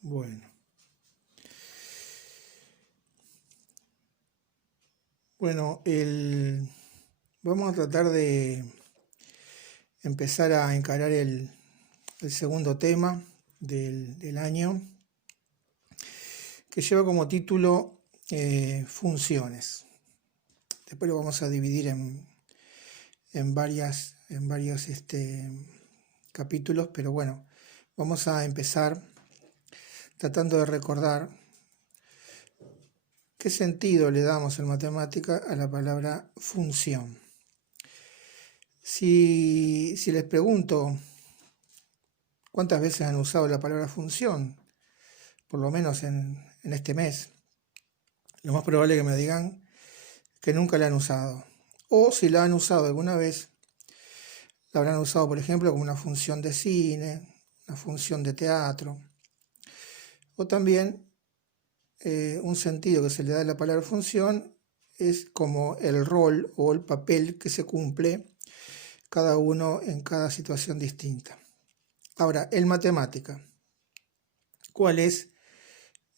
Bueno. Bueno, vamos a tratar de empezar a encarar el segundo tema del año, que lleva como título funciones. Después lo vamos a dividir en varios capítulos, pero bueno, vamos a empezar tratando de recordar qué sentido le damos en matemática a la palabra función. Si les pregunto cuántas veces han usado la palabra función, por lo menos en este mes, lo más probable es que me digan que nunca la han usado. O si la han usado alguna vez, la habrán usado, por ejemplo, como una función de cine, una función de teatro, o también un sentido que se le da a la palabra función es como el rol o el papel que se cumple cada uno en cada situación distinta. Ahora, en matemática, ¿cuál es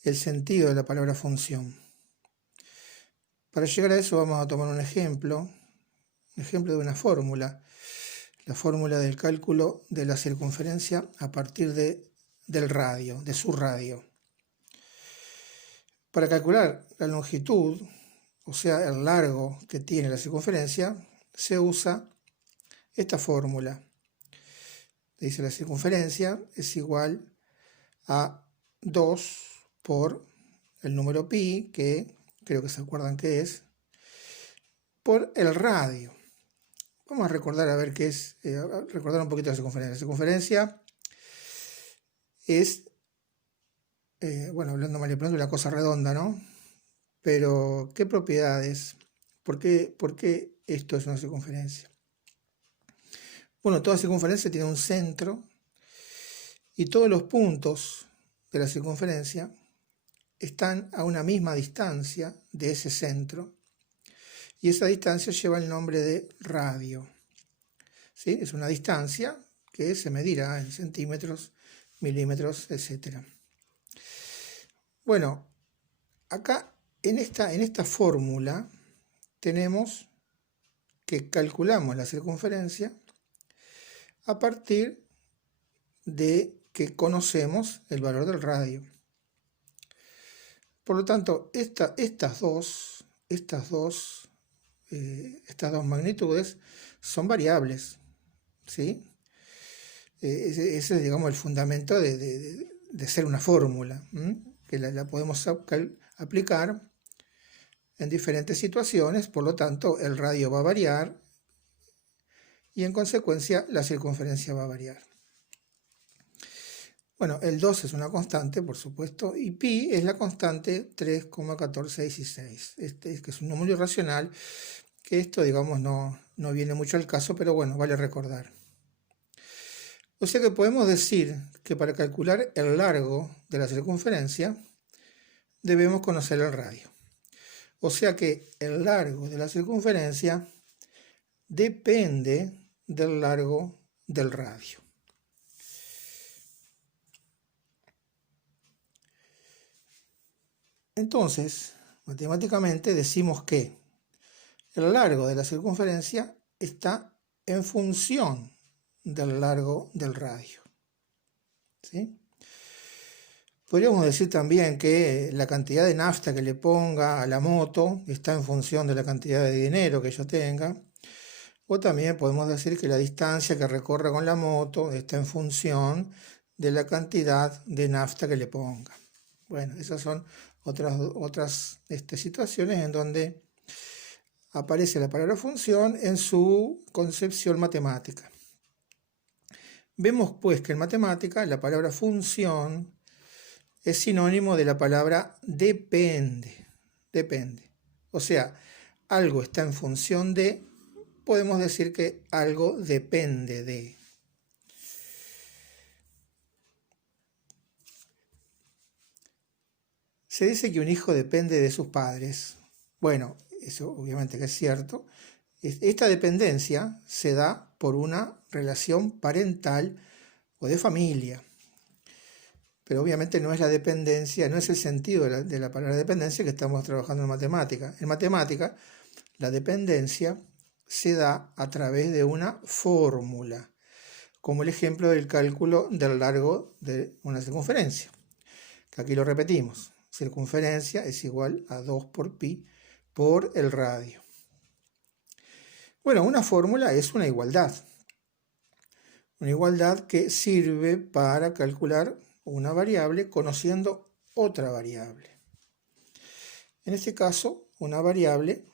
el sentido de la palabra función? Para llegar a eso vamos a tomar un ejemplo de una fórmula, la fórmula del cálculo de la circunferencia a partir del radio, de su radio. Para calcular la longitud, o sea, el largo que tiene la circunferencia, se usa esta fórmula. Dice la circunferencia es igual a 2 por el número pi, que creo que se acuerdan qué es, por el radio. Vamos a recordar a ver qué es, recordar un poquito la circunferencia. La circunferencia es, bueno, hablando mal y pronto, una cosa redonda, ¿no? Pero, ¿qué propiedades? ¿Por qué esto es una circunferencia? Bueno, toda circunferencia tiene un centro y todos los puntos de la circunferencia están a una misma distancia de ese centro y esa distancia lleva el nombre de radio. ¿Sí? Es una distancia que se medirá en centímetros, milímetros, etc. Bueno, acá en esta fórmula tenemos que calculamos la circunferencia a partir de que conocemos el valor del radio. Por lo tanto, estas dos magnitudes son variables, ¿sí? Ese es, digamos, el fundamento de ser una fórmula, que la podemos aplicar en diferentes situaciones, por lo tanto, el radio va a variar y en consecuencia la circunferencia va a variar. Bueno, el 2 es una constante, por supuesto, y pi es la constante 3,1416. Que es un número irracional, que esto, digamos, no viene mucho al caso, pero bueno, vale recordar. O sea que podemos decir que para calcular el largo de la circunferencia, debemos conocer el radio. O sea que el largo de la circunferencia depende del largo del radio. Entonces, matemáticamente decimos que el largo de la circunferencia está en función del largo del radio. ¿Sí? Podríamos decir también que la cantidad de nafta que le ponga a la moto está en función de la cantidad de dinero que yo tenga. O también podemos decir que la distancia que recorra con la moto está en función de la cantidad de nafta que le ponga. Bueno, esas son otras situaciones en donde aparece la palabra función en su concepción matemática. Vemos pues que en matemática la palabra función es sinónimo de la palabra depende. Depende. O sea, algo está en función de, podemos decir que algo depende de. Se dice que un hijo depende de sus padres. Bueno, eso obviamente que es cierto. Esta dependencia se da por una relación parental o de familia. pero obviamente no es la dependencia, no es el sentido de la palabra dependencia que estamos trabajando en matemática. En matemática, la dependencia se da a través de una fórmula, como el ejemplo del cálculo del largo de una circunferencia. Aquí lo repetimos. Circunferencia es igual a 2 por pi por el radio. Bueno, una fórmula es una igualdad. Una igualdad que sirve para calcular una variable conociendo otra variable. En este caso, una variable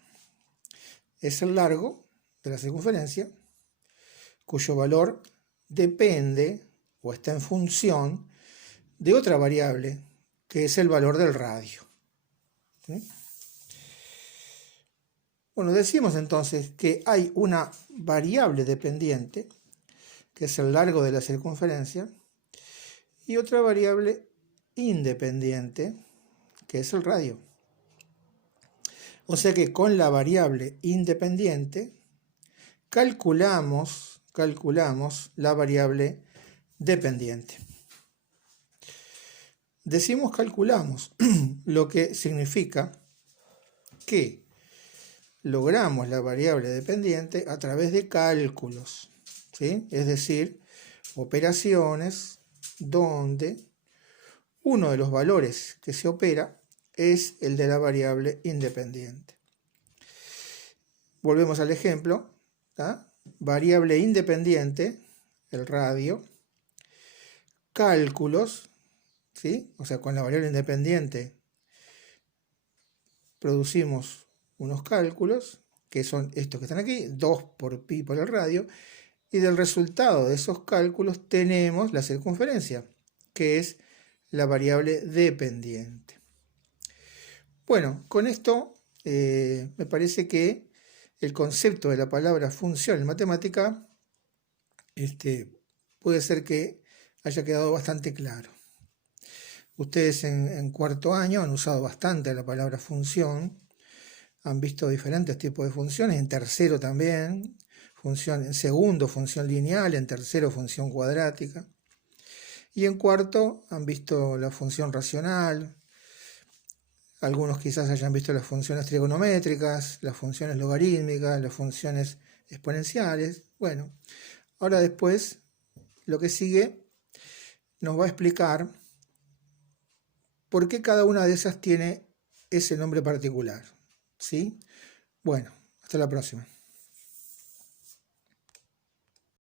es el largo de la circunferencia, cuyo valor depende o está en función de otra variable, que es el valor del radio. ¿Sí? Bueno, decimos entonces que hay una variable dependiente, que es el largo de la circunferencia, y otra variable independiente, que es el radio. O sea que con la variable independiente calculamos la variable dependiente. Decimos calculamos, lo que significa que logramos la variable dependiente a través de cálculos, ¿sí? Es decir, operaciones donde uno de los valores que se opera es el de la variable independiente. Volvemos al ejemplo, ¿tá? Variable independiente, el radio, cálculos, ¿sí? O sea, con la variable independiente producimos unos cálculos, que son estos que están aquí, 2 por pi por el radio, y del resultado de esos cálculos tenemos la circunferencia, que es la variable dependiente. Bueno, con esto me parece que el concepto de la palabra función en matemática puede ser que haya quedado bastante claro. Ustedes en cuarto año han usado bastante la palabra función, han visto diferentes tipos de funciones, en tercero también, en segundo función lineal, en tercero función cuadrática, y en cuarto han visto la función racional, algunos quizás hayan visto las funciones trigonométricas, las funciones logarítmicas, las funciones exponenciales. Bueno, ahora después lo que sigue nos va a explicar por qué cada una de esas tiene ese nombre particular, ¿sí? Bueno, hasta la próxima.